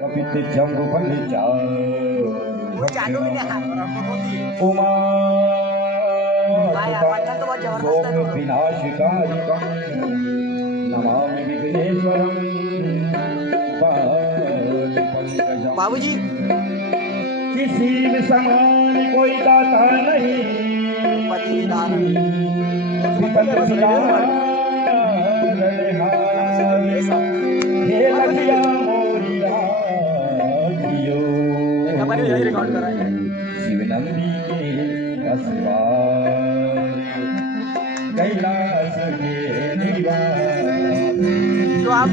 कपित जंगु फलिचा उमा विनाशिकारिका नमामि विघ्नेश्वरं बाबूजी किसी भी समान कोई दाता नहीं विपद सुधारण हे लगिया मोरी राखियो शिव नंदी के असवार कैलाश के निवास जो आप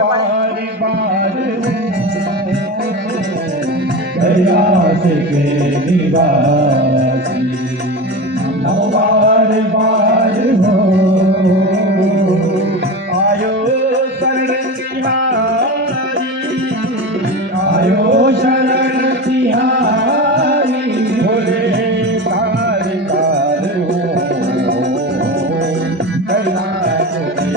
बार बार कैलाश के निवासी नमो बार बार हो आयो शरण तिहारी आयो शरण तिहारी भोले तार तार हो कैलाश के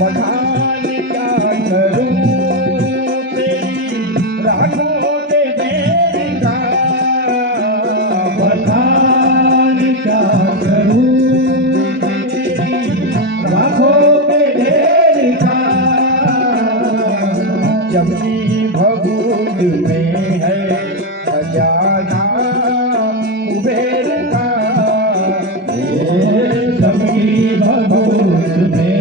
पठान क्या करूं तेरी राखों के बेटा पठान क्या करूं तेरी राखों के बेटा जबकि भभूत में है खजाना कुबेर का जबकि भभूत में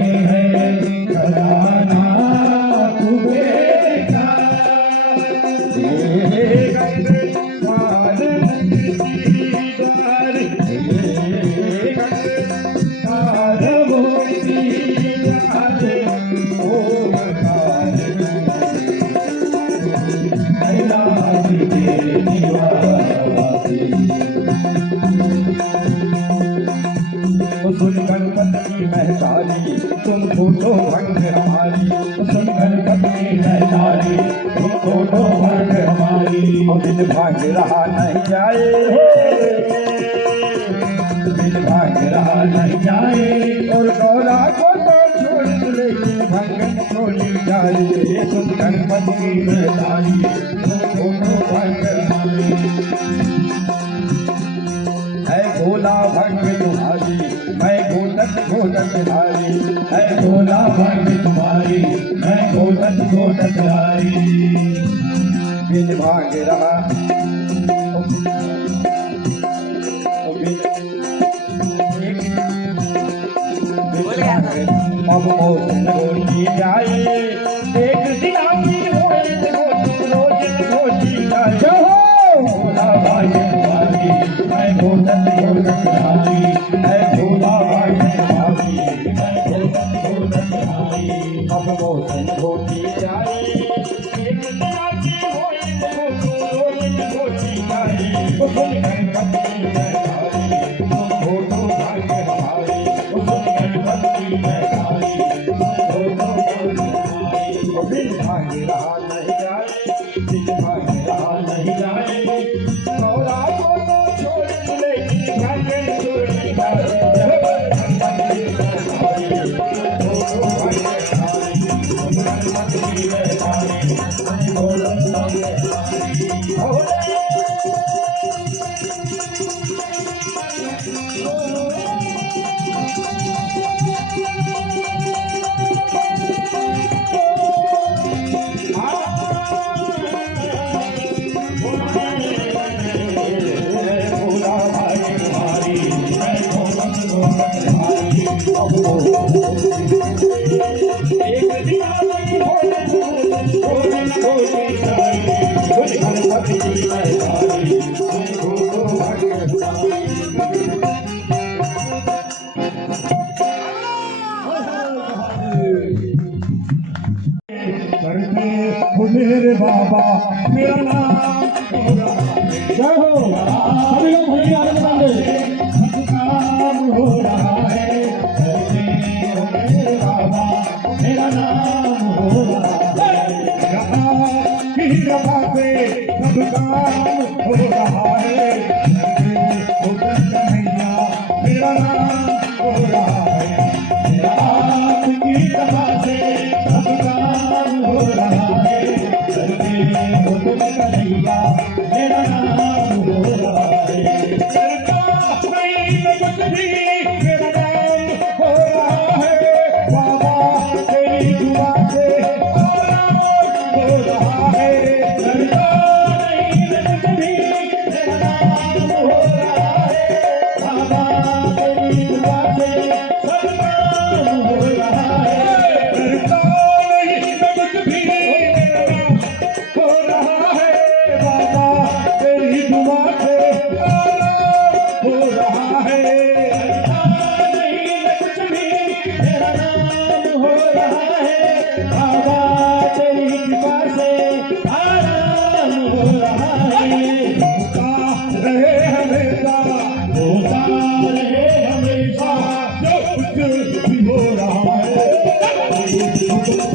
सुन गणपति की महतारी तुम छोटो भंग हमारी सुन गणपति की महतारी तुम छोटो भंग हमारी बिन भाग रहा नहीं जाए बिन भाग रहा नहीं जाए और गौरा को तो छोड़ लेकिन भंगन छोड़ी जाए सुन गणपति की महतारी तुम छोटो भंग हमारी है भोला भंग तुम्हारी मैं घोटक घोटक धारी है भोला भंग तुम्हारी मैं घोटक घोटक धारी बिन भाग रहा अब मौसम घोटी जाए एक दिन आती रोज घोटी जाए भोला भाई तुम्हारी मैं घोटक घोटक धारी है भोला भाई तुम्हारी मैं घोटक घोटक धारी अब मौसम घोटी जाए एक दिन आती रोज घोटी जाए सुन गणपति महतारी तुम घोटो भाग हमारी सुन गणपति महतारी तुम घोटो भाग हमारी बिन भाग रहा नहीं जाए बिन भाग रहा नहीं जाए गौरा को तो छोड़ लेकिन भागन छोड़ जाए मेरे बाबा मेरा नाम जय हो सभी लोग होली हो रहा है मेरे बाबा मेरा नाम नाम हो रहा है यहाँ की कृपा से सब काम हो रहा है कन्हैया मेरा नाम हो रहा है आपकी कृपा से सब काम हो रहा है कन्हैया मेरा नाम हो रहा है करता नहीं मैं कुछ भी मेरा नाम हो रहा है बाबा तेरी दुआ से हो रहा है करता नहीं मैं कुछ भी मेरा नाम हो रहा है बाबा तेरी दुआ से सब काम हो रहा है करता नहीं मैं कुछ भी मेरा नाम हो रहा है बाबा तेरी दुआ से हो रहा है करता नहीं मैं कुछ भी मेरा नाम हो रहा है बाबा तेरी कृपा से आराम हो रहा है होता रहे हमेशा होता रहे हमेशा जो कुछ भी हो रहा है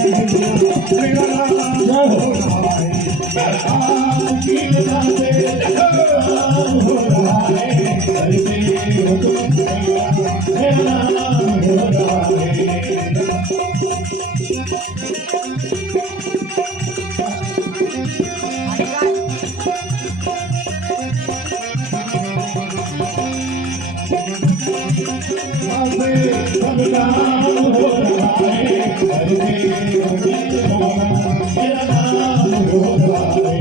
मेरा नाम हो रहा है आपकी कृपा से हो रहा है करते हो तुम मेरा नाम हो रहा है सब काम हो रहा है करते हो तुम मेरा नाम हो रहा है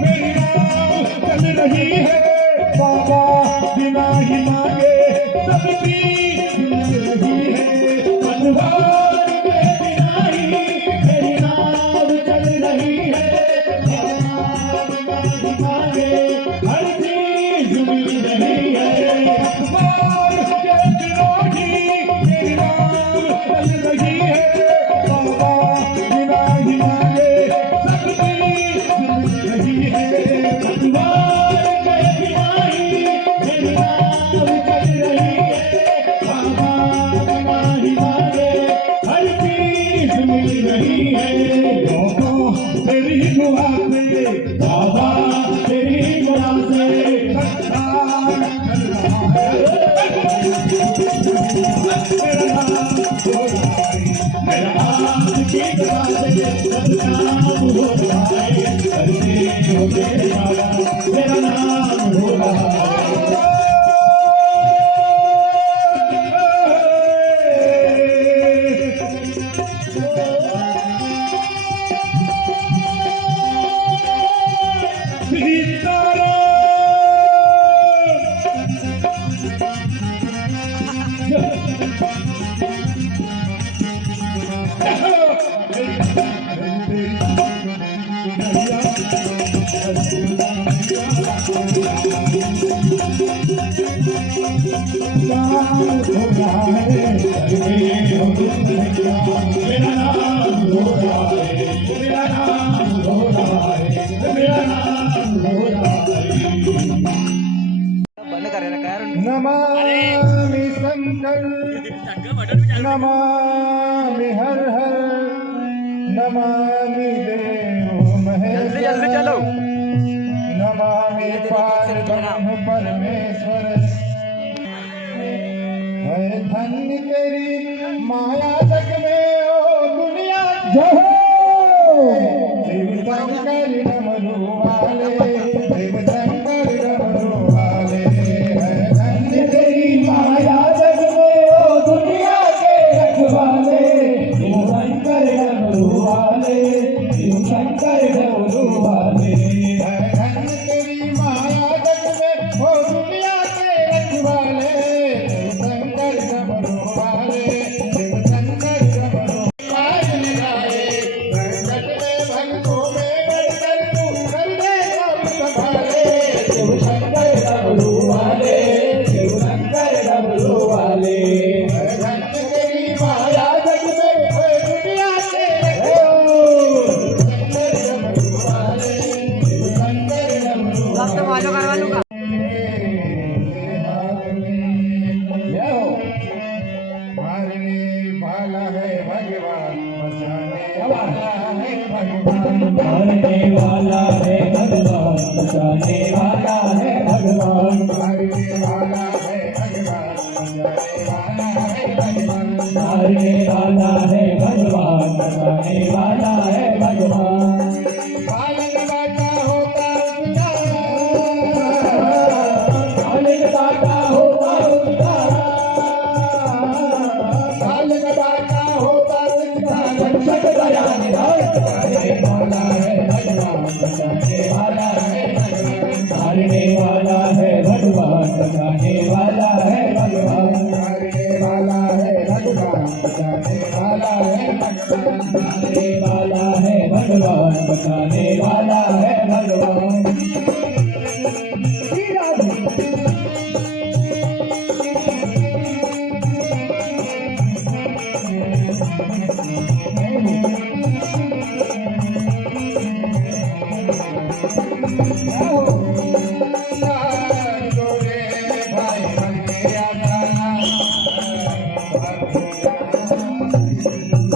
मेरी नाम चल रही है बाबा बिना ही मांगे सबकी मिल रही है मनवार के बिना ही मेरी नाम चल रही है बाबा बिना ही मांगे हर चीज मिल रही है मनवार के बिना ही मेरी नाम चल रही है बाबा बिना ही मांगे सबकी मिल रही है मनवार के बिना ही मेरी नाम चल रही है बाबा बिना ही मांगे हर चीज मिल रही है बाबा तेरी दुआ से बाबा तेरी दुआ से सच्चा चल रहा है मेरा नाम हो रहा है मेरा आपकी दुआ से सब काम हो रहा है करते हो मेरे बाबा मेरा नाम हो रहा है मेरा नाम हो रहा है मेरा नाम हो रहा है मेरा नाम हो रहा है बंद करायला काय नमामि शंकर नमामि हर हर नमामि देव जल्दी जल्दी चलो महेश्वर नमामि पार्वती परमेश्वर है धन्य तेरी माया जग में ओ दुनिया जो शिव शंकर डमरू वाले शिव शंकर डमरू वाले है धन्य तेरी माया जग में ओ दुनिया के रखवाले शिव शंकर डमरू वाले शिव शंकर डमरू वाले है धन्य तेरी माया जग में ओ दुनिया के रखवाले शिव शंकर डमरू वाले शिव शंकर डमरू वाले संकट में भक्तों में बढ़कर तू कर दे सब संभाले शिव शंकर डमरू वाले शिव शंकर डमरू वाले धन्य तेरी माया जग में दुनिया के शंकर डमरू वाले शिव शंकर डमरू जास्त माझ्या करवालो का मारने मारने वाला है भगवान, बचाने वाला है भगवान, मारने वाला है भगवान, बचाने वाला है भगवान, मारने वाला है भगवान, बचाने वाला है भगवान, पालन दाता होता उसका, रक्षक दयानिधि, मारने वाला है भगवान, बचाने वाला है भगवान, मारने वाला है भगवान, बचाने वाला है भगवान, मारने वाला है भगवान, बचाने वाला है भगवान, मारने वाला है भगवान, बचाने वाला है भगवान।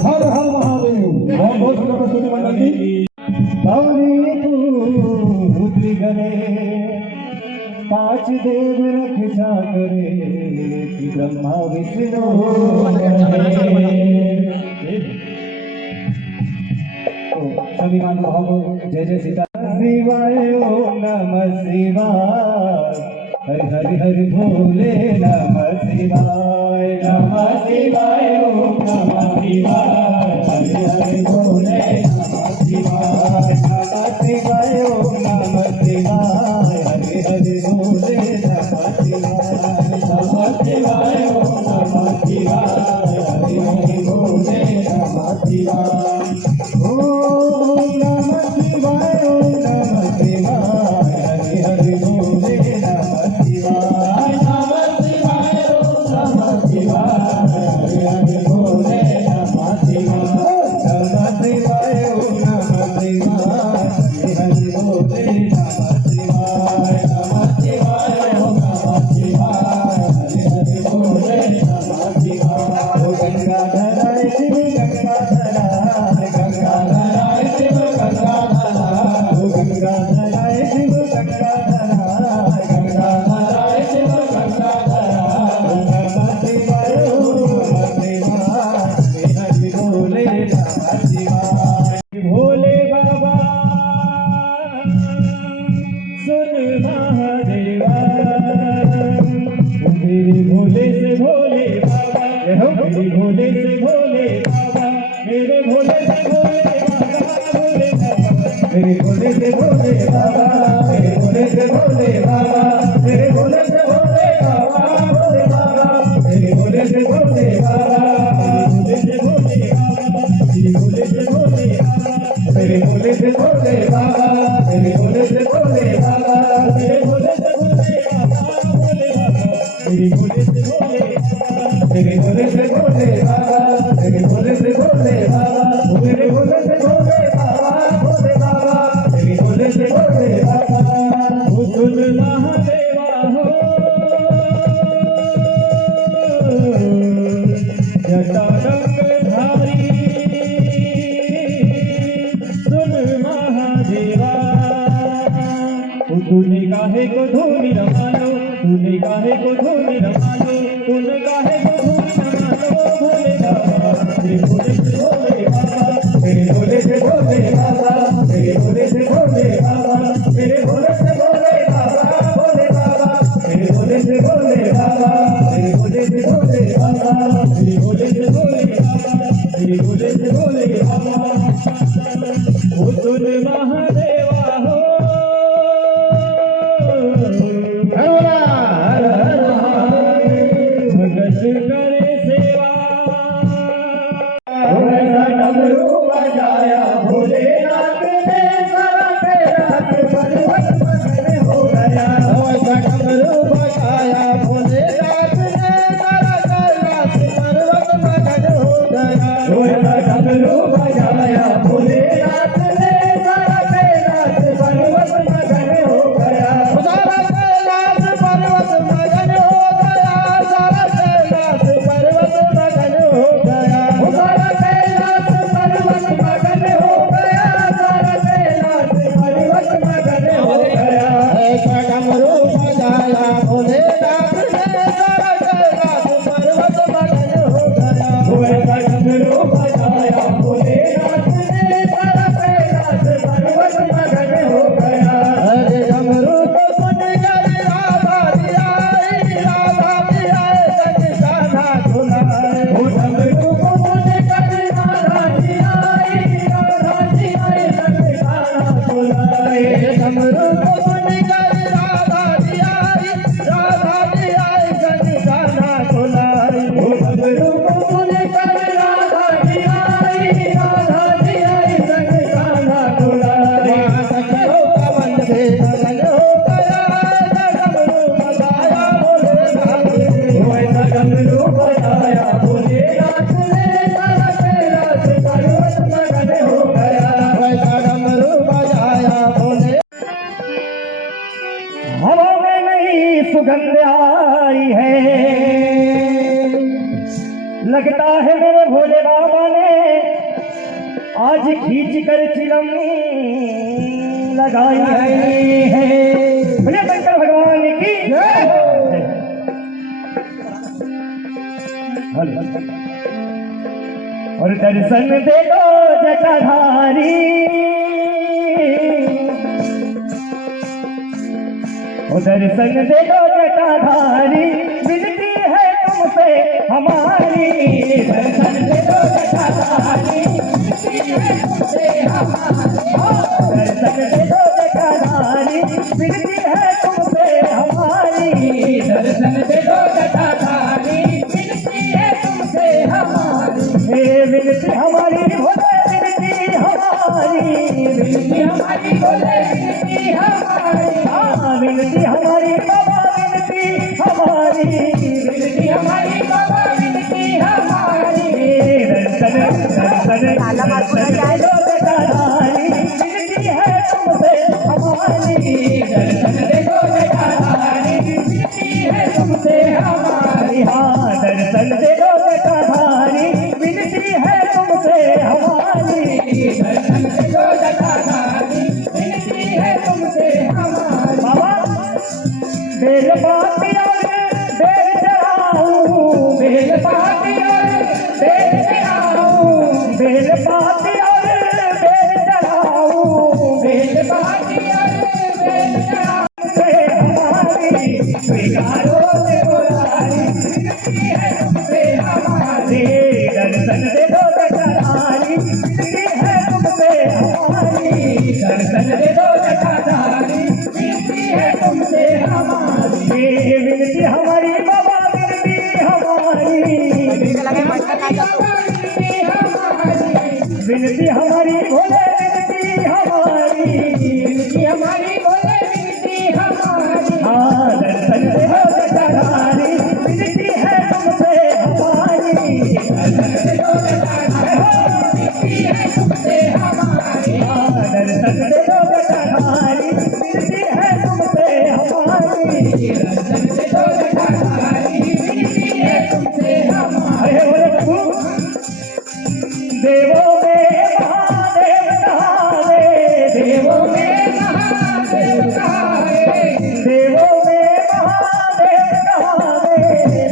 हर हर महादेव। बहुत बहुत सुंदर प्रस्तुति मंडल की। गौरी रुद्र गणे, पांच देव रक्षा करे, कि ब्रह्मा विष्णु सभी महानुभावों जय जय सीता शिवाय, ओम नमः शिवाय, हरि हरि हरि भोले नमः शिवाय, नमः शिवाय, ओम नमः शिवाय, हरि हरि भोले नमः शिवाय, नमः शिवाय, ओम नमः शिवाय, हरि हरि भोले नमः शिवाय, नमः शिवाय, ओम नमः शिवाय, हरि हरि भोले नमः शिवाय, ओम नमः शिवाय, ओम नमः शिवाय, हरि हरि भोले नमः शिवाय, नमः शिवाय, ओम नमः शिवाय, हरि हरि भोले नमः शिवाय, नमः शिवाय, ओम नमः शिवाय, हरि हरि भोले नमः शिवाय, नमः शिवाय, ओम नमः शिवाय, हरि हरि भोले नमः शिवाय। ओ गंगाधराय शिव गंगाधराय, गंगाधराय शिव गंगाधराय, ओ गंगाधराय शिव गंगाधराय, गंगाधराय शिव गंगाधराय, नमः शिवाय, ओम नमः शिवाय, हरि हरि भोले नमः शिवाय। भोले बाबा सुन महादेवा, मेरे भोले से भोले बाबा, मेरे भोले से भोले बाबा, मेरे भोले से भोले बाबा, भोले बाबा, मेरे भोले से भोले बाबा, मेरे भोले से भोले बाबा, मेरे भोले से भोले बाबा, भोले बाबा, मेरे भोले से भोले बाबा, मेरे भोले से भोले बाबा, मेरे भोले से भोले बाबा, मेरे भोले से भोले बाबा, मेरे भोले से भोले बाबा, मेरे भोले से भोले बाबा, मेरे भोले से भोले बाबा, मेरे भोले से भोले बाबा, मेरे भोले से भोले बाबा, भोले बाबा, मेरे भोले से भोले बाबा, ओ सुन महादेवा हो, जटारंगधारी सुन महादेवा, तूने काहे को धूनी रमा लो, तूने काहे को धूनी रमा लो, तूने काहे को धूनी रमा लो, भोले बाबा, मेरे भोले से भोले बाबा, मेरे भोले से भोले बाबा, मेरे भोले से भोले बाबा, मेरे भोले से भोले बाबा, भोले बाबा, मेरे भोले से भोले बाबा, मेरे भोले से भोले बाबा, मेरे भोले से भोले बाबा, मेरे भोले से भोले बाबा, ओ सुन महादेवा हो, भगत करे सेवा, डमरू बजाया भोलेनाथ ने, सारा रात पर्वत मगन हो गया, डमरू बजाया भोलेनाथ ने, सारा रात पर्वत मगन हो गया, डमरू बजाया भोलेनाथ ने, सारा रात पर्वत मगन हो गया, सारा कैलाश पर्वत मगन हो गया, सारा कैलाश पर्वत मगन हो गया, सारा कैलाश पर्वत मगन लगता है मेरे भोले बाबा ने आज खींच कर चिलम लगाई है। बोले शंकर भगवान की और दर्शन दे दो जटाधारी, दर्शन दे दो जटाधारी, विनती है तुमसे हमारी। दर्शन दे दो जटाधारी, विनती है तुमसे हमारी। दर्शन दे दो जटाधारी, विनती है तुमसे हमारी। दर्शन दे दो जटाधारी, विनती है तुमसे हमारी। हे विनती हमारी भोले, विनती हमारी, विनती हमारी भोले, विनती हमारी। विनती हमारी बाबा, विनती हमारी, विनती हमारी बाबा, विनती हमारी। दर्शन दर्शन दर्शन दो जटाधारी, विनती है तुमसे हमारी। दर्शन दे दो जटाधारी, विनती है तुमसे हमारी। हाँ दर्शन दे दो जटाधारी, विनती है तुमसे हमारी। दर्शन दे दो जटाधारी, विनती है तुमसे हमारी। बाबा बेल पाती और बेल चढ़ाऊं, बेल पाती और बेल चढ़ाऊं, बेल पाती और बेल चढ़ाऊं, बेल पाती और बेल चढ़ाऊं। हमारी स्वीकारो से बुराई, विनती है तुमसे हमारी। दर्शन दे दो जटाधारी, विनती है तुमसे हमारी। दर्शन दे दो जटाधारी, विनती है तुमसे हमारी। विनती हमारी बाबा, विनती हमारी, विनती हमारी भोले, विनती हमारी, विनती हमारी भोले, विनती हमारी। हाँ दर्शन दे दो जटाधारी, विनती है तुमसे हमारी। दर्शन दे दो जटाधारी, विनती है तुमसे हमारी। हाँ दर्शन दे दो जटाधारी, विनती है तुमसे हमारी। दर्शन दे दो जटाधारी, विनती है तुमसे हमारी। देवों में महादेव कहावे, देवों में महादेव कहावे, देवों में महादेव कहावे,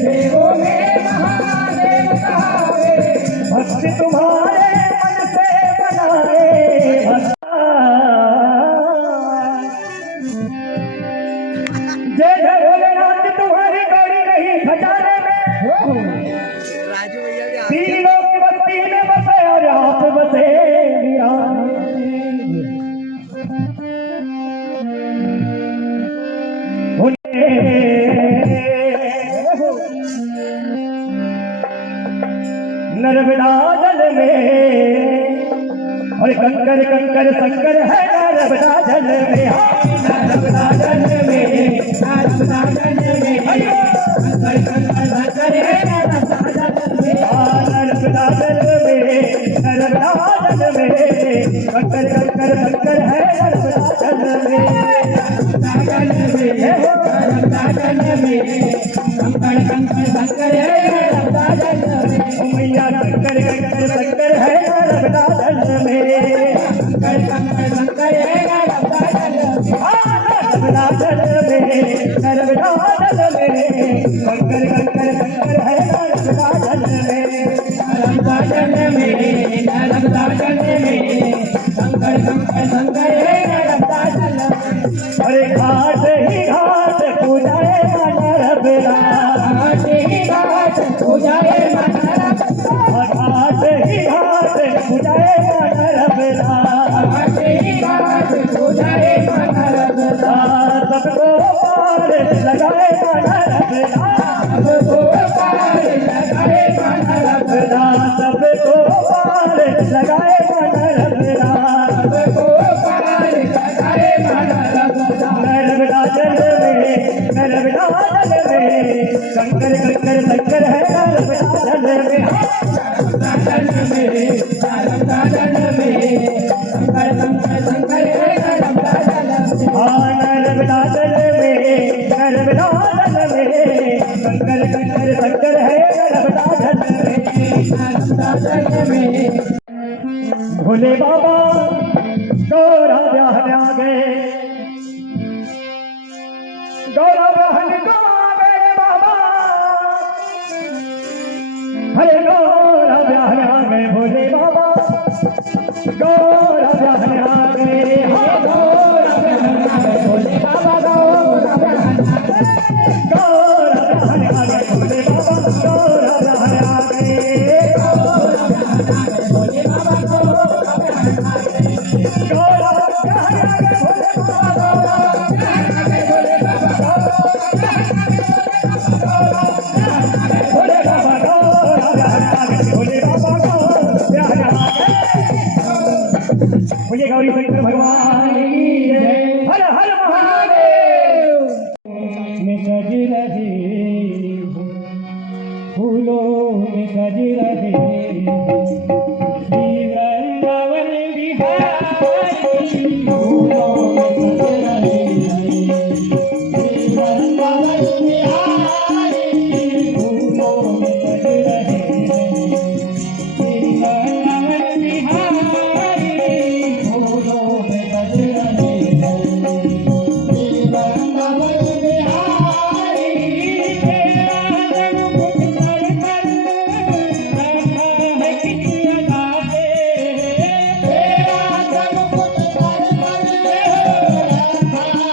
देवों में महादेव कहावे। भक्ति तुम्हारे मन से बनाए जय जय भोलेनाथ, तुम्हारी गौरी नहीं खजाने में। राजू भैया तीन लोग की बस्ती में बसे और आप बसे नर्मदा जल में और कंकर कंकर शंकर है नर्मदा जल में। नर्मदा जल में, नर्मदा जल में, कंकर कंकर शंकर है नर्मदा जल में। नर्मदा जल में, नर्मदा जल में, कंकर कंकर शंकर है नर्मदा जल में। नर्मदा जल में, नर्मदा जल में, कंकर कंकर शंकर है नर्मदा जल में। मैया कंकर कंकर शंकर है नर्मदा जल में। कंकर कंकर शंकर है नर्मदा जल में। नर्मदा जल में, नर्मदा जल में, कंकर कंकर शंकर है नर्मदा जल में। नर्मदा जल में, नर्मदा जल में, कंकर कंकर शंकर है नर्मदा जल में। अरे घाट ही घाट पूजाए नर्मदा, घाट ही घाट पूजाए नर्मदा, घाट ही घाट पूजाए नर्मदा, घाट ही घाट पूजाए नर्मदा। सबको पार लगाए नर्मदा, सबको पार लगाए नर्मदा, सबको पार लगाए नर्मदा, सबको पार लगाए नर्मदा। नर्मदा जल में, नर्मदा जल में, कंकर कंकर शंकर है नर्मदा जल में। नर्मदा जल में, नर्मदा जल में, कंकर कंकर शंकर है नर्मदा जल में। हाँ नर्मदा जल में, नर्मदा जल में, कंकर कंकर शंकर है नर्मदा जल में। भोले बाबा गौरा ब्याहने आ गए, गौरा ब्याहने को आ गए बाबा, हरे गौरा ब्याहने आ गए भोले बाबा, गौरा ब्याहने आ गए, हाँ गौरा ब्याहने आ गए भोले बाबा, गौरा ब्याहने आ गए, गौरा ब्याहने आ गए भोले बाबा, गौरा ब्याहने आ गए, गौरा ब्याहने आ गए भोले बाबा, गौरा ब्याहने आ गए, गौरा ब्याहने आ गए भोले बाबा, गौरा ब्याहने आ गए भोले बाबा, भोले बाबा गौरा ब्याहने आ गए, भोले बाबा गौरा ब्याहने आ गए। बोलिए गौरी शंकर भगवान की जय, हर हर महादेव। में सज रहे फूलों में सज रहे श्री वृंदावन बिहारी, फूलों में सज रहे श्री वृंदावन बिहारी, फूलों में सज रहे श्री वृंदावन बिहारी, फूलों में सज रहे श्री वृंदावन बिहारी, तेरा जन्म मुझ सर पर रखा है किसी अदा से, तेरा जन्म मुझ सर पर रखा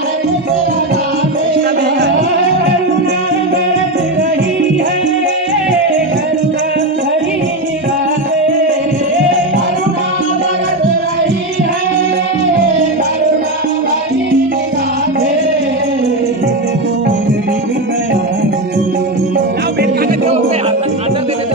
है किसी अदा से, करुणा बरस रही है, करुणा भरी निगाहें, करुणा बरस रही है, करुणा भरी निगाहें, लाओ बेल खा के दो उसे अंदर दे दे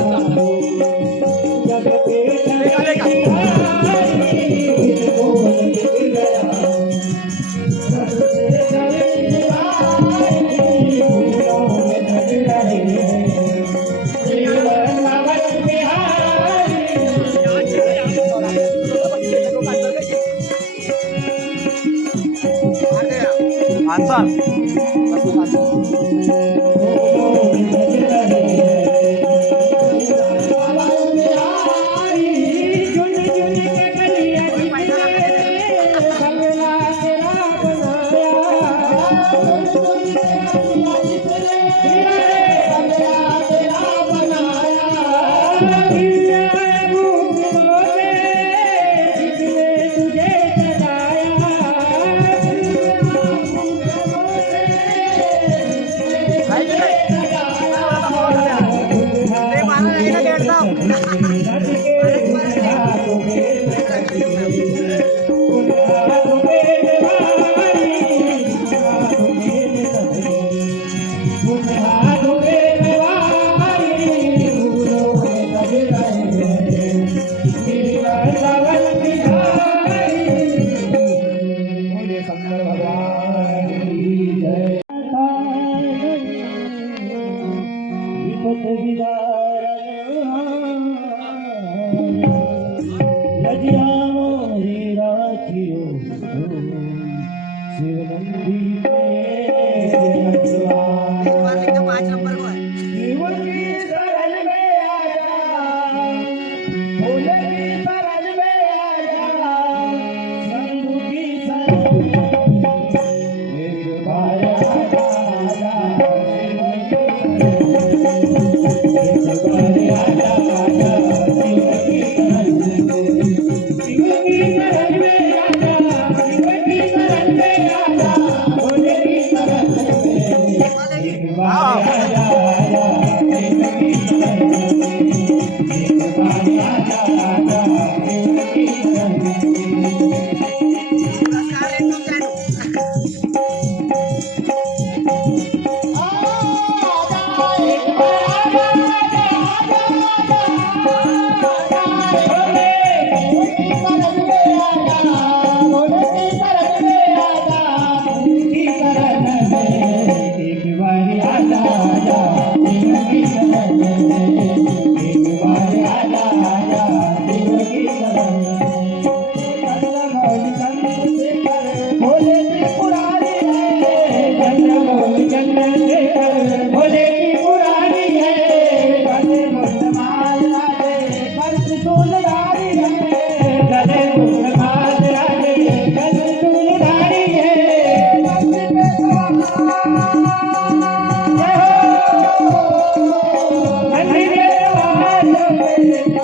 आजा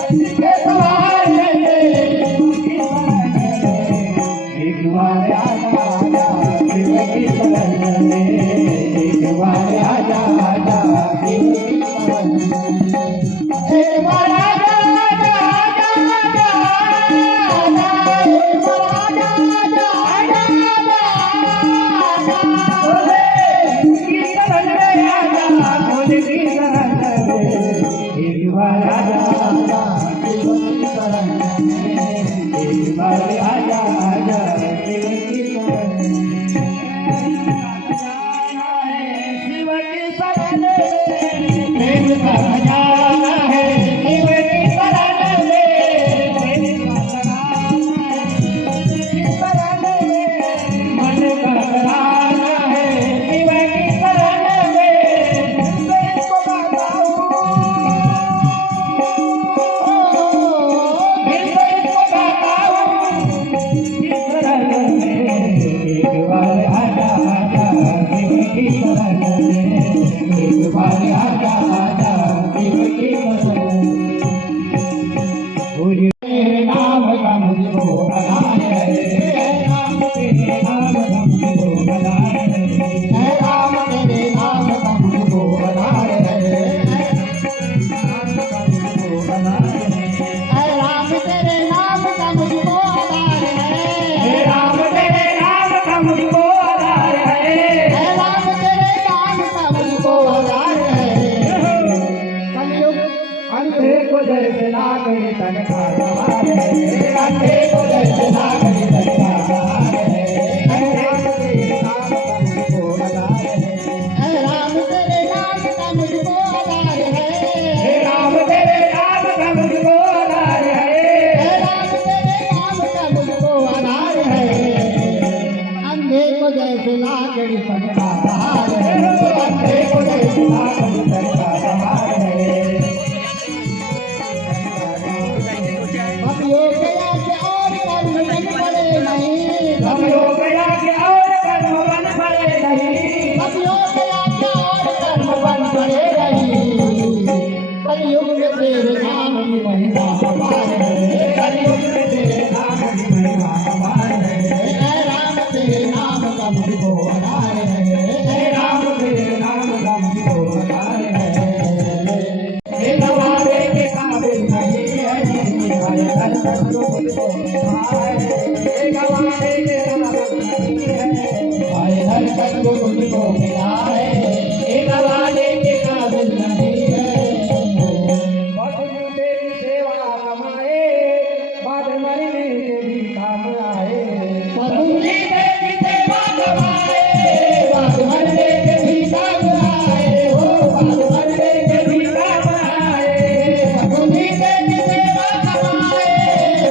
के सवार कैसे एक बार आजा आजा शिव की शरण में एक बार आजा आजा शिव की शरण में एक बार आजा आजा आजा आजा एक बार आजा आजा आजा बोले की शरण में आजा बोले की शरण में एक बार आजा आजा शिव की शरण में एक बार आजा आजा शिव की शरण में शिव की शरण में प्रेम का खजाना है शिव की शरण में प्रेम का खजाना है शिव की शरण में मन का खजाना है शिव की शरण में प्रेम को बताऊं दिल को बताऊं की शरण में एक बार आजा आजा शिव की शरण में एक बार आजा आजा शिव की शरण में तेरे नाम का मुझको आधार है राम तेरे नाम का मुझको आधार है राम तेरे नाम का मुझको आधार है राम तेरे नाम का मुझको आधार है राम तेरे नाम का मुझको आधार है राम तेरे नाम का मुझको आधार है कलयुग अंधे को जैसे लागे तन का सवार है अंधे को जैसे लागे तन का सवार है राम तेरे नाम का मुझको आधार है राम तेरे नाम का मुझको आधार है राम तेरे नाम का मुझको आधार है राम तेरे नाम का मुझको आधार है अंधे को जैसे लागे तन का सवार है अंधे को जैसे लागे तन का सवार है अब यो गया कि और कर्म बन पड़े नहीं अब यो गया कि और कर्म बन पड़े नहीं अब यो गया कि और कर्म बन पड़े नहीं कलयुग में तेरे नाम की महिमा सवार है कलयुग में तेरे नाम की महिमा सवार है राम तेरे नाम का मुझको आधार है राम तेरे नाम का मुझको आधार है ये गवारे के काबिल नहीं है हरे हर मुझको आधार है ये गवारे के काबिल नहीं है हरे हर मुझको मिला है ये गवारे के काबिल नहीं है बस तेरी सेवा कमाए बाद मरने के भी काम आए बस तेरी सेवा कमाए बाद मरने के भी काम आए हो बाद मरने के भी काम आए बस तेरी सेवा कमाए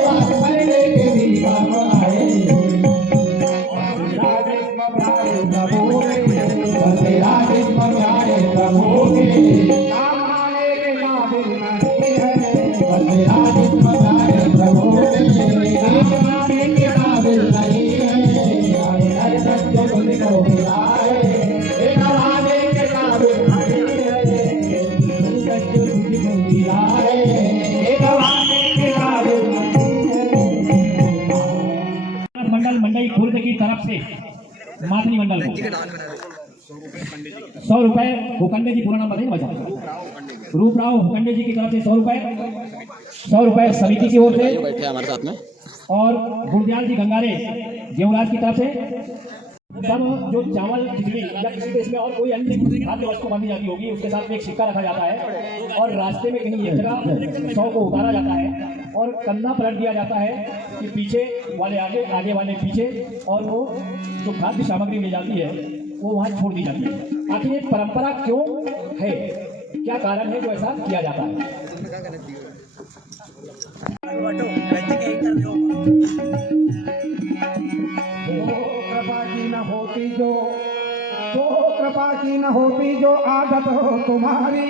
बाद मरने के भी काम आए राधे प्यारे प्रभु राधे प्यारे प्रभु नाम आने के काबिल नहीं है राधे प्यारे प्रभु नाम आने के काबिल नहीं है हर सत्य मुझको मिलाए राधे के काबिल नहीं है सत्य मुझको मिलाए राधे के काबिल नहीं है मंडल मंडई खुर्द की तरफ से मातनी मंडल को 100 रुपए भूखंडे जी पूरा नाम बताइए बचा रूपराव भूखंडे जी की तरफ से 100 रुपए समिति की ओर से बैठे हमारे साथ में और गुरदयाल जी गंगारे देवराज की तरफ से सब जो चावल खिचड़ी या किसी भी इसमें और कोई अन्य खाद्य वस्तु बांधी जाती होगी उसके साथ में एक सिक्का रखा जाता है और रास्ते में कहीं एक जगह 100 को उतारा जाता है और कंधा पलट दिया जाता है कि पीछे वाले आगे आगे वाले पीछे और वो जो खाद्य सामग्री मिल जाती है वो वहाँ छोड़ दी जाती है। आखिर ये परंपरा क्यों है, क्या कारण है जो ऐसा किया जाता है? कृपा की न होती जो आदत हो तुम्हारी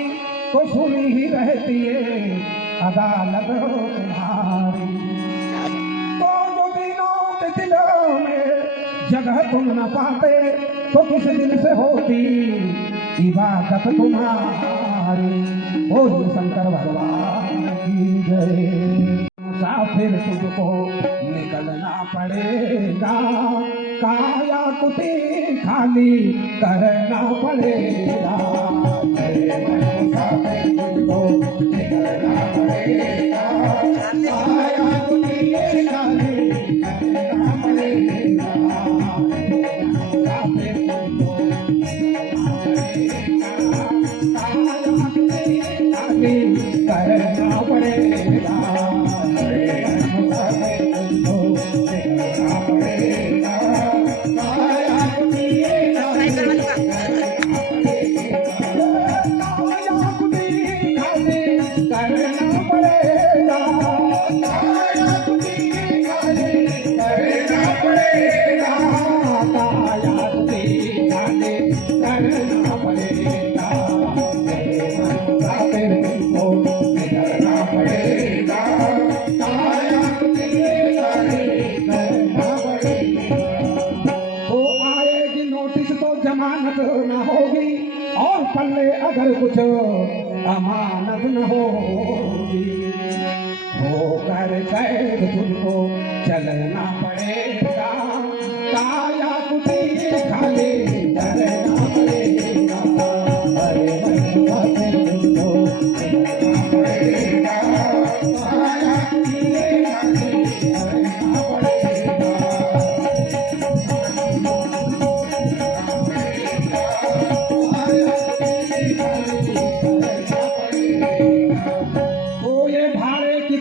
तो सुनी ही रहती है अदालत हो तुम्हारी। तो जो दिनों के दिलों में जगह तुम न पाते तो किस दिन से होती इबादत तुम्हारी। बोलिए शंकर भगवान। की जय। मुसाफिर तुझको निकलना पड़ेगा, काया कुटी खाली करना पड़ेगा। मुसाफिर तुझको निकलना पड़ेगा, काया कुटी खाली करना पड़ेगा। मुसाफिर तुझको निकलना पड़ेगा, काया कुटी खाली करना पड़ेगा। जमानत न होगी और पल्ले अगर कुछ अमानत न होगी, होकर कैद तुझको चलना पड़ेगा, काया कुटी खाली करना पड़ेगा। अरे मुसाफिर तुझको चलना पड़ेगा, काया कुटी खाली करना पड़ेगा।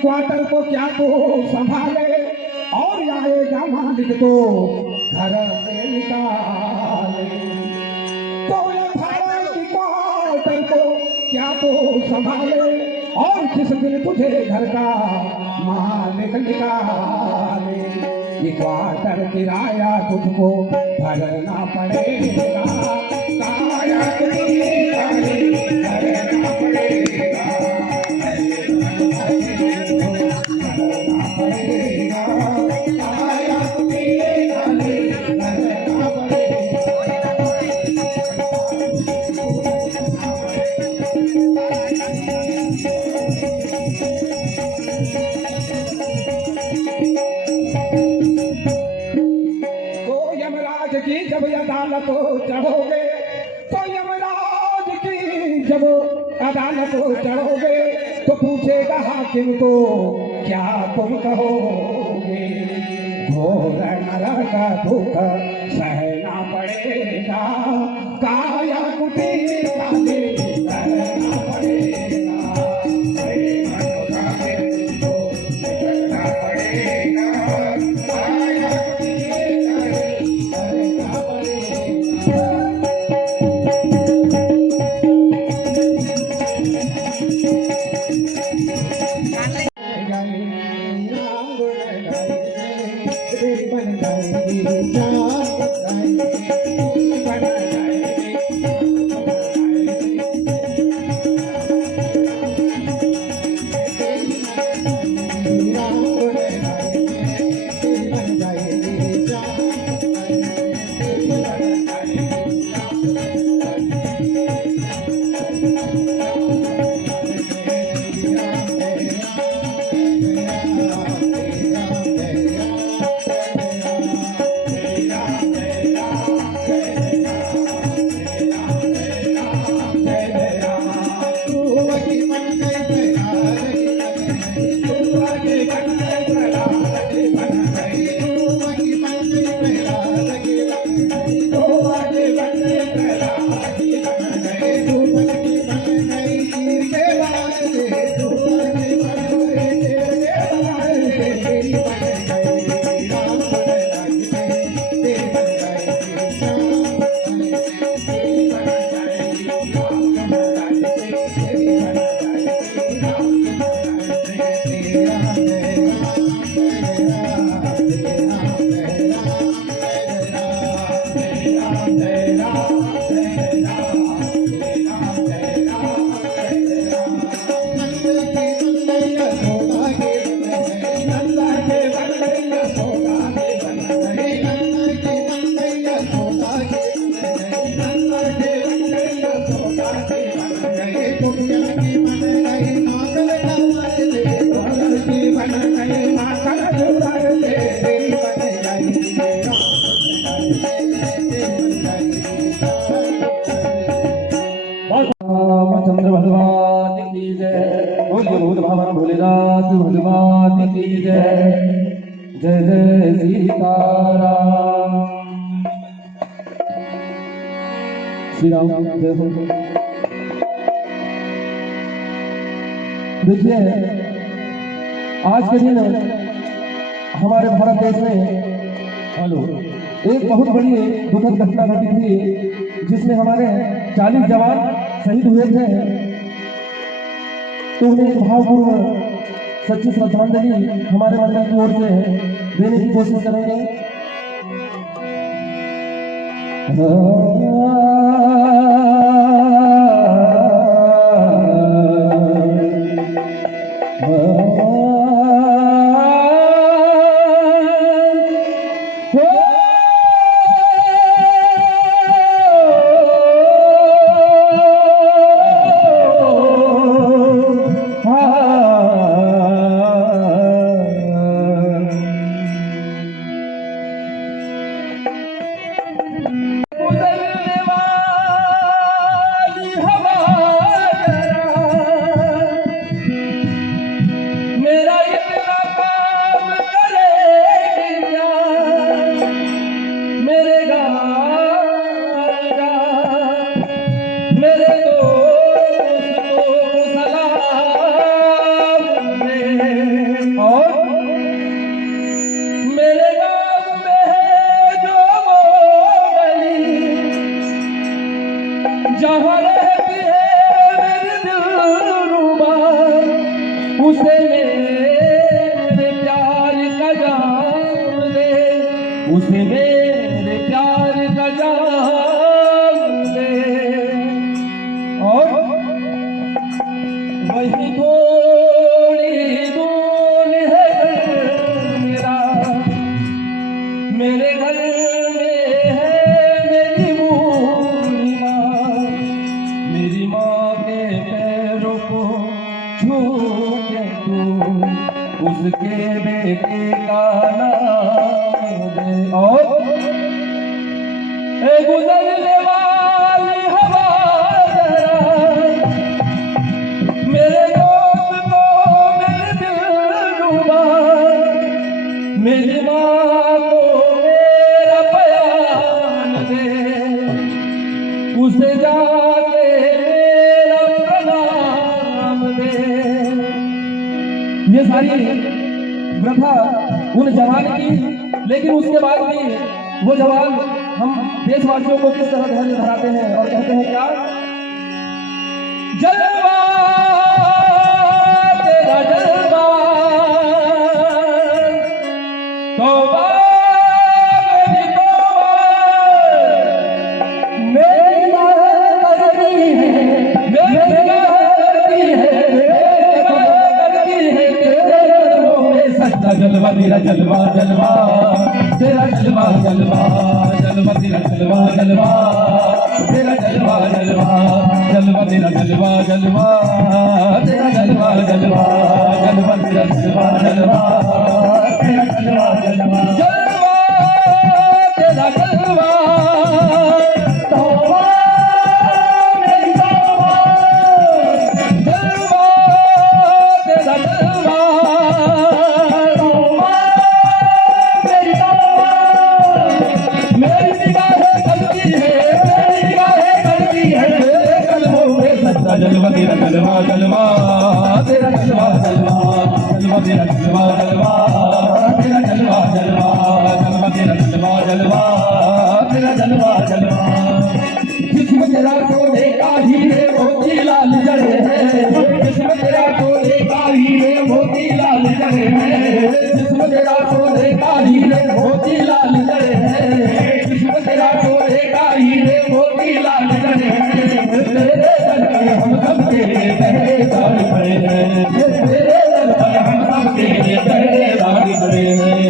क्वार्टर को क्या तो संभाले और आएगा मालिक तो घर से निकाले। तो ये भाड़े की क्वार्टर को क्या तो संभाले और जिस दिन तुझे घर का मालिक निकाले। ये क्वार्टर किराया तुझको भरना पड़ेगा, काया भरना पड़ेगा। की जब अदालत चढ़ोगे, तो यमराज की जब अदालत चढ़ोगे, तो पूछेगा हाकिम तो क्या तुम कहोगे। घोर नरक का दुख सहना पड़ेगा, काया कुटी खाली करना पड़ेगा। मात की जय, जय जय सीताराम। श्री राम जय हो। देखिए आज के दिन हमारे भारत देश में एक बहुत बड़ी दुखद घटना घटी थी, जिसमें हमारे 40 जवान शहीद हुए थे। तो उन्हें भावपूर्ण सच्ची श्रद्धांजलि हमारे मंडल की ओर से देने की कोशिश करेंगे। उसे मेरे प्यार का जाम दे, और वही थोड़ी दूर है मेरा, मेरे घर में है मेरी बूढ़ी माँ। मेरी माँ के पैरों को छू के तू उसके बेटे का नाम दे, और गुजरने वाली हवा जरा मेरे दोस्त को मेरे दिल डूबा। मेरी माँ को मेरा बयान दे, उसे जाके मेरा प्रणाम दे। ये सारी प्रथा उन जवान की, लेकिन उसके बाद भी वो जवान हम देशवासियों को किस तरह धैर्य धराते हैं और कहते हैं क्या, जलवा तेरा जलवा, तौबा मेरी तौबा, मेरी राह करती है, मेरी राह करती है, मेरी राह करती है तेरे कदमों में सच्चा जलवा। तेरा जलवा जलवा, तेरा जलवा जलवा, जलवा तेरा जलवा जलवा, तेरा जलवा जलवा, जलवा तेरा जलवा जलवा, तेरा जलवा जलवा, जलवा तेरा जलवा जलवा, तेरा जलवा जलवा, जलवा तेरा जलवा, तौबा मेरी तौबा, जलवा तेरा जलवा, जलवा तेरा जलवा जलवा, तेरा जलवा जलवा, जलवा तेरा जलवा जलवा, तेरा जलवा जलवा, जलवा तेरा जलवा जलवा, तेरा जलवा जलवा। जिसमें तेरा सोने का हीरे मोती लाल जड़े हैं, जिसमें तेरा सोने का हीरे मोती लाल जड़े हैं, जिसमें तेरा सोने का हीरे मोती लाल जड़े हैं, जिसमें तेरा सोने का हीरे मोती लाल जड़े हैं। हम सब तेरे पहरेदार बड़े हैं, तेरे दर पर हम सब तेरे पहरेदार बड़े हैं।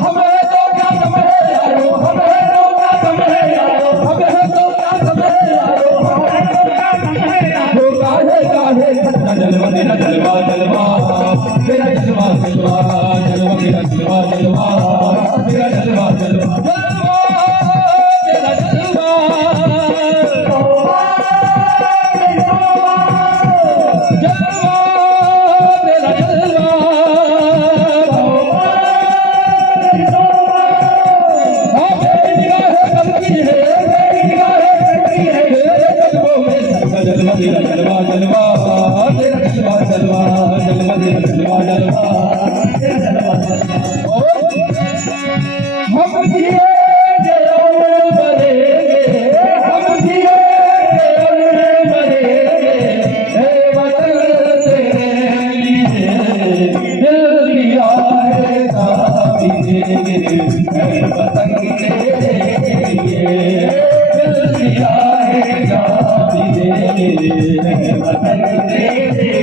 हमें तो क्या समझे यारो, हमें तो क्या समझे यारो, हमें तो क्या समझे यारो, हमें तो क्या समझे यारो। काहे काहे सच्चा जलवा तेरा जलवा जलवा, तेरा जलवा जलवा, जलवा तेरा जलवा जलवा, तेरा जलवा जलवा, जलवा तेरा जलवा। जलवा तेरा जलवा, है वतन तेरे लिए दिल दिया है जान भी देंगे है वतन तेरे लिए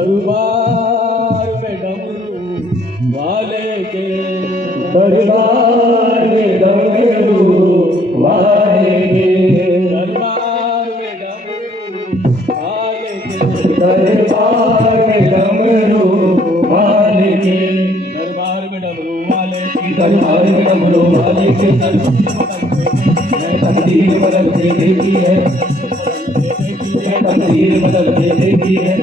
दरबार में डमरू वाले के दरबार में डमरू वाले के दरबार में डमरू वाले के दरबार में डमरू वाले के दरबार में डमरू वाले की दरबार में डमरू वाले के तकदीर बदलते देखी है तकदीर बदलते देखी है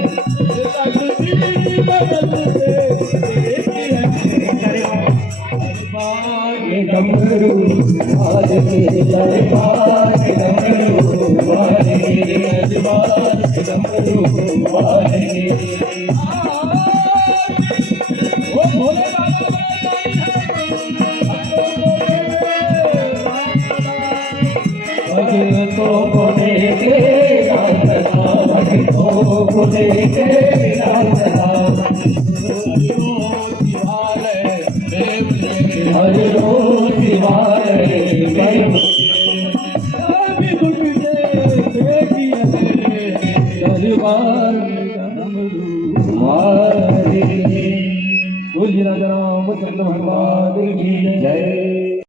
डमरू वाले के दरबार में डमरू वाले के दरबार में डमरू वाले के भक्तों को देखे नाचना भक्तों को देखे नाचना हर रोज दिवाले दरबार बोलिए राजा रामचंद्र भगवान की जय।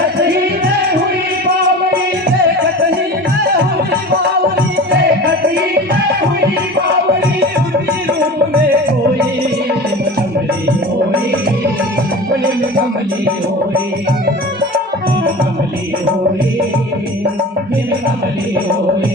हुई बावरी कमली हो रे, कमली हो रे, कमली हो रे।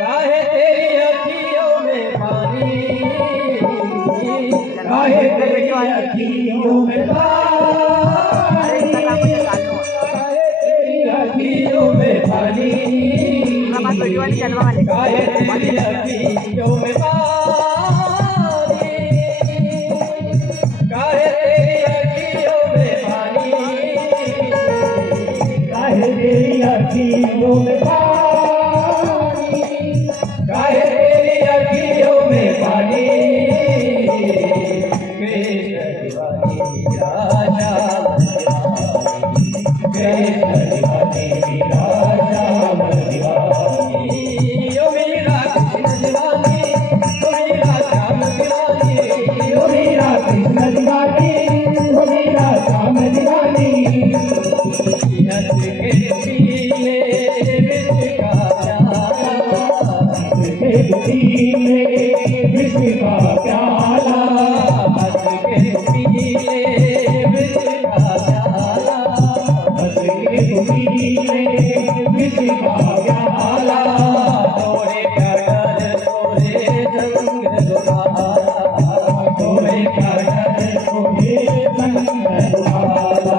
काहे तेरी अखियों में पानी, काहे तेरी अखियों में पानी, काहे तेरी अखियों में पानी, काहे तेरी अखियों में पानी, काहे तेरी अखियों में पानी, काहे तेरी अखियों में पानी, काहे तेरी अखियों में पानी, कृष्ण दीवानी राजा, कृष्ण दीवानी राजा दीवानी, ओ मेरा कृष्ण दीवानी, ओ मेरा श्याम दीवानी, ओ मेरा कृष्ण दीवानी, ओ मेरा श्याम दीवानी। हंस के पीले विष का विश्व का प्याला, हंस के पीले विष का प्याला, हंस के पीले विश्व का प्याला, तोरे कर तोरे जंग दुआला, तोरे कर तोरे संग दुआला,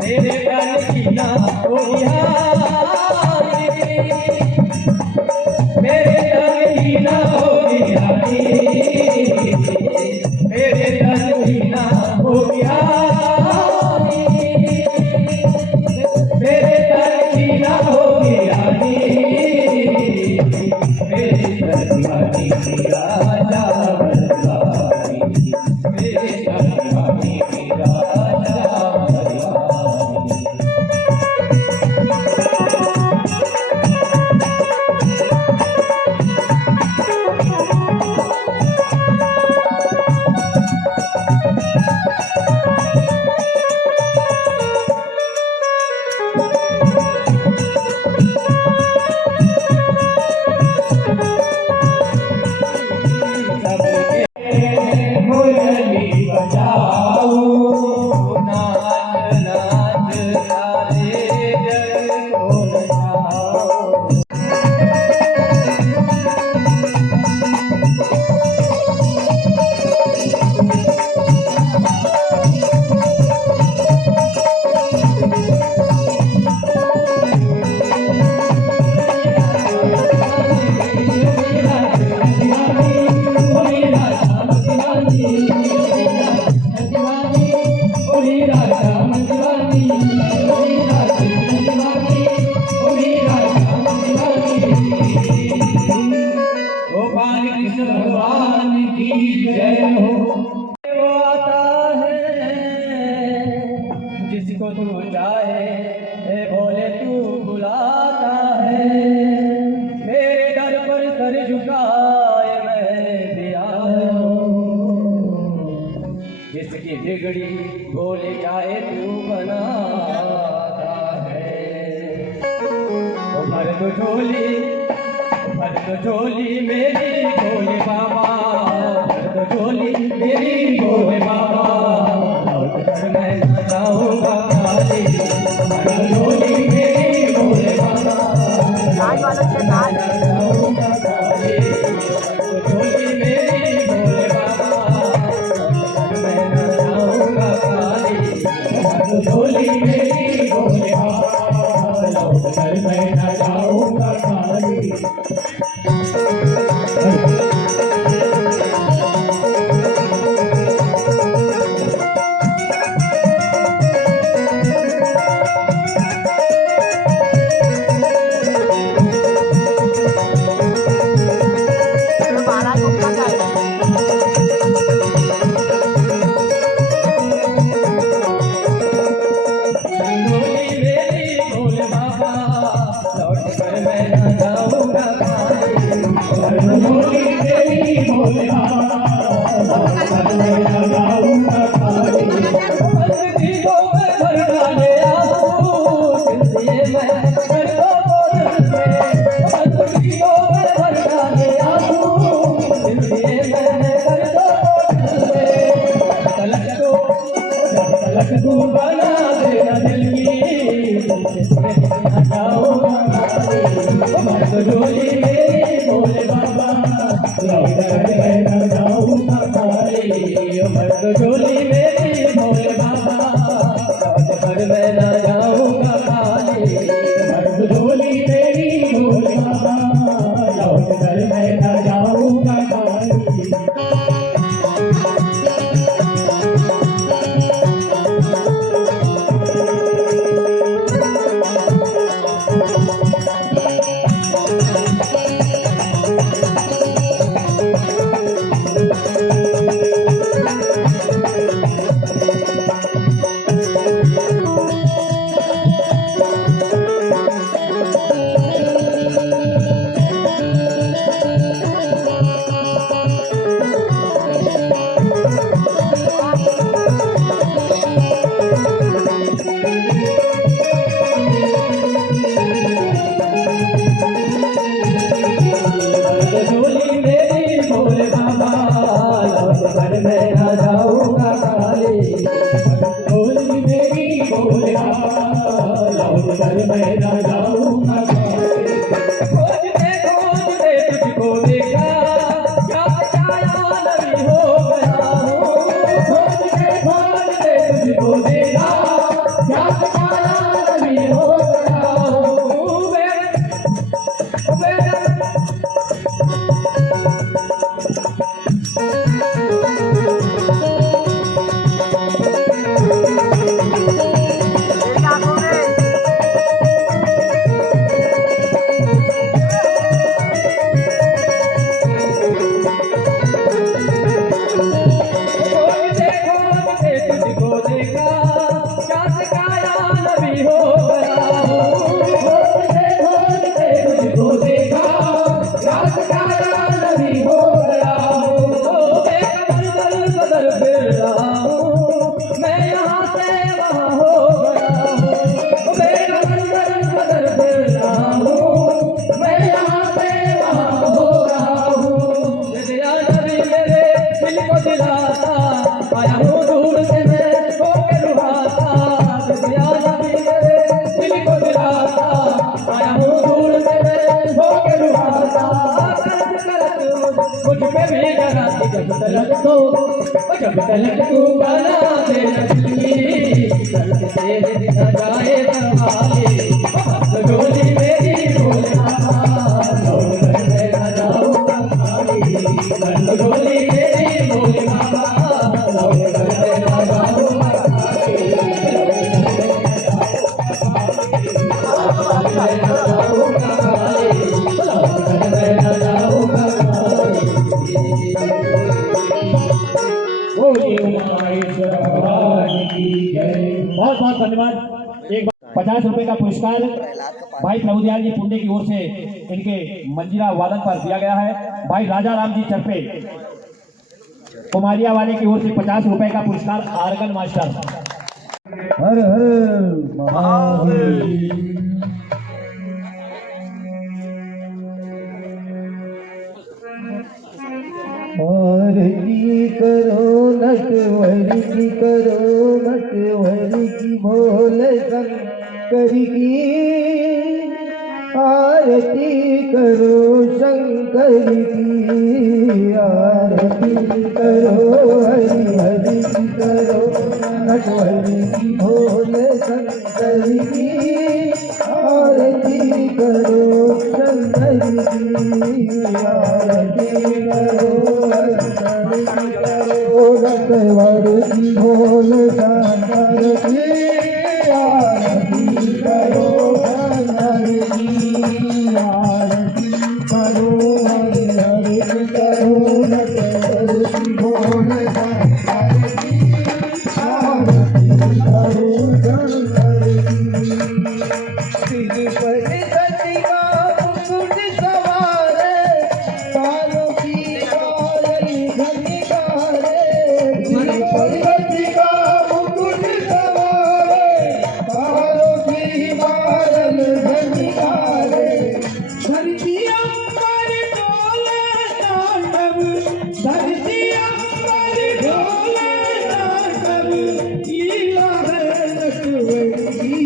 तेरे कर की ना हो यारी, मेरे कर की ना हो यारी, मेरे कर की ना हो यारी, मेरे कर की ना हो यारी, मेरे कर दीवानी राजा दीवानी, मेरे कर दीवानी राजा दीवानी। मुरली बजाओ, नाच नाच सारे जग को नचाओ। गोपाल कृष्ण भगवान की जय हो। वो आता है जिसको तू चाहे, हे भोले तू बुलाता है, मेरे दर पर सर झुकाए मैं भी आया हूँ, जिसकी बिगड़ी भोले चाहे तू बनाता है। ओ भर दो झोली, भर दो झोली मेरी भोले बाबा, भर दो झोली मेरी भोले बाबा, लौट कर मैं न जाऊंगा। काली झोली मेरी भोले बाबा जाऊंगा काली झोली मेरी भोले बाबा मैं न जाऊंगा काली झोली मेरी भोले बाबा लौट कर मैं न जाऊंगा काली झोली मेरी भोले बाबा जाऊंगा काली झोली मेरी भोले बाबा मैं न जाऊंगा काली झोली मेरी भोले बाबा लौट कर मैं न जाऊंगा काली मैं न जाऊंगा काली झोली मेरी भोले बाबा लौट कर मैं न जाऊंगा काली खोजते खोजते तुझको देखा क्या छाया नबी हो गया खोजते खोजते तुझको देखा क्या छाया नबी हो जब तलक तू बना दे तेरे सजाए दरवाजे झोली मेरी भोले बाबा मैं न जाऊंगा काली झोली मेरी भोले बाबा मैं न जाऊंगा बहुत बहुत धन्यवाद। एक 50 रुपए का पुरस्कार भाई प्रभुदयाल जी पुंडे की ओर से इनके मंजीरा वादन पर दिया गया है। भाई राजा राम जी चरपे कुमारिया वाले की ओर से 50 रुपए का पुरस्कार आर्गन मास्टर। हर हर महादेव। आरती करो नटवर की, करो नटवर की भोले शंकर की, आरती करो शंकर की, आरती करो हरि हरि करो, नटवरी की भोले शंकर की, आरती करो शंकर की, आरती करो हरि हरि करो, नटवरी की भोले शंकर की, आरती करो शंकर की, आरती करो हरि हरि करो, नटवरी की भोले शंकर की, आरती करो शंकर की। सिर पर सती का मुकुट सवारे, कानों की पायल घनघारे, सिर पर सती का मुकुट सवारे, कानों की पायल घनघारे, धरती अंबर डोले तांडव, धरती अंबर डोले तांडव, लीला है नटवरी की,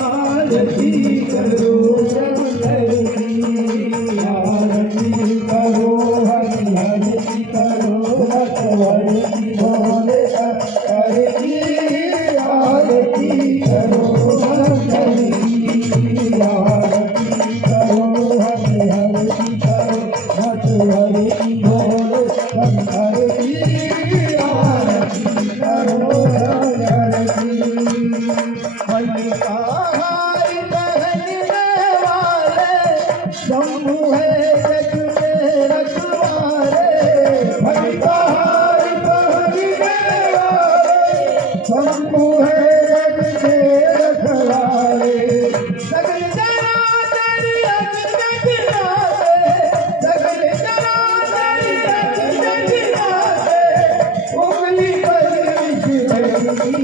आरती करो शंकर की, आरती करो हरि हरि करो, नटवरी की भोले शंकर की, आरती करो शंकर की, आरती करो हरि हरि करो, नटवरी की भोले शंकर की, आरती करो शंकर की। हार पहनने वाले शंभु है जग में रखवारे, हार पहनने वाले शंभु है जग में रखवारे, सगल चराचर जग नाचे, सगल चराचर जग नाचे, उंगली पर विष्णु की,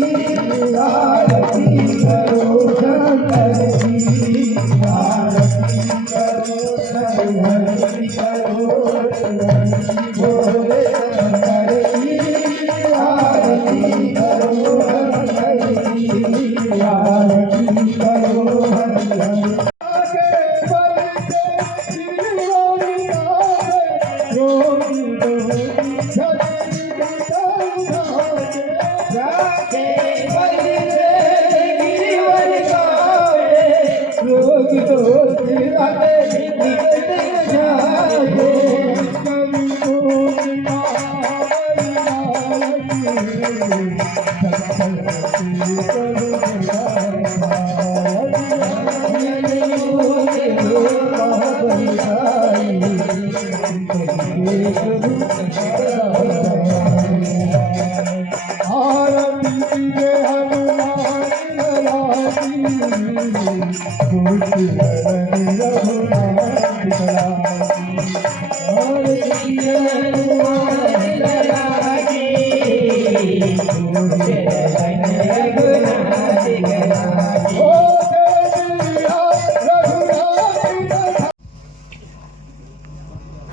आरती करो शंकर की, आरती करो हरि हरि करो, नटवरी भोले शंकर की, आरती करो शंकर की, आरती करो हरि हरि। आगे बढ़ते शिरोमणि आगे, रोगी रोगी छतरी बिठाए, जाके बढ़ते गिरिवर गावे, रोग दोष राते निकट जाए, कवि गुण गावै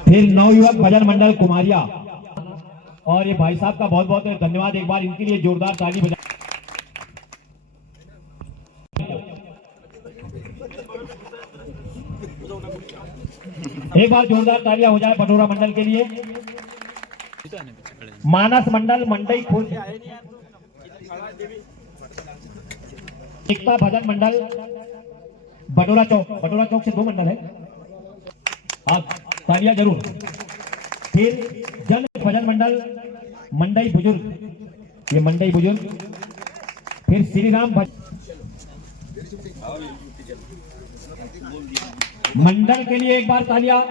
फिर नवयुवक भजन मंडल कुमारिया, और ये भाई साहब का बहुत बहुत धन्यवाद, एक बार इनके लिए जोरदार ताली बजा। एक बार जोरदार तालियां हो जाए पटोरा मंडल के लिए। मानस मंडल मंडई खुर्द, एकता भजन मंडल बटोरा चौक से 2 मंडल है, आप तालियां जरूर। फिर जन भजन मंडल मंडई बुजुर्ग, ये मंडई बुजुर्ग। फिर श्री राम भजन मंडल के लिए एक बार तालियां।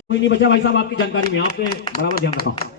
कोई नहीं बचा भाई साहब, आपकी जानकारी में आपने बराबर ध्यान रखा।